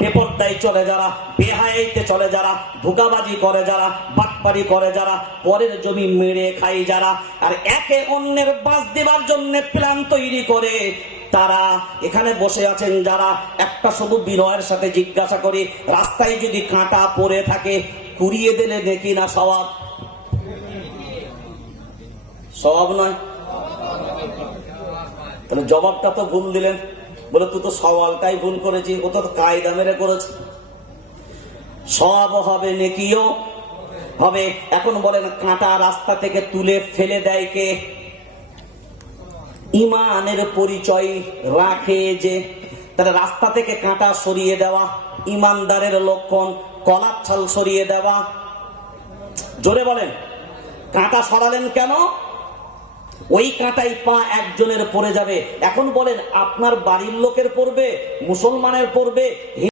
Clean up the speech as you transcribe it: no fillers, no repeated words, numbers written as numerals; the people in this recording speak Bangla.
বেপরদায় চলে যারা, বেহায়াইতে চলে যারা, ধোঁকাবাজি করে যারা, বাটপারি করে যারা, পরের জমি মেরে খায় যারা, আর একে অন্যের বাস দেবার জন্য প্ল্যান তৈরি করে তারা এখানে বসে আছেন যারা, একটা শুধু বিনয়ের সাথে জিজ্ঞাসা করি, রাস্তায় যদি কাঁটা পড়ে থাকে কুড়িয়ে দিলে নাকি না সওয়াব? সওয়াব নয়? তাহলে জবাবটা তো ভুল দিলেন। বলে তুই তো সওয়ালটাই ভুল করেছিস, ও তো কায়দা মেরে করেছে। সওয়াব হবে, নেকিও হবে। এখন বলেন কাঁটা রাস্তা থেকে তুলে ফেলে দেয় কে? ইমানের পরিচয় রাখে যে। তাহলে রাস্তা থেকে কাঁটা সরিয়ে দেওয়া ইমানদারের লক্ষণ, কলার ছাল সরিয়ে দেওয়া। জোরে বলেন, কাঁটা সরালেন কেন? ওই কাঁটাই পা একজনের পড়ে যাবে। এখন বলেন আপনার বাড়ির লোকের পড়বে, মুসলমানের পড়বে,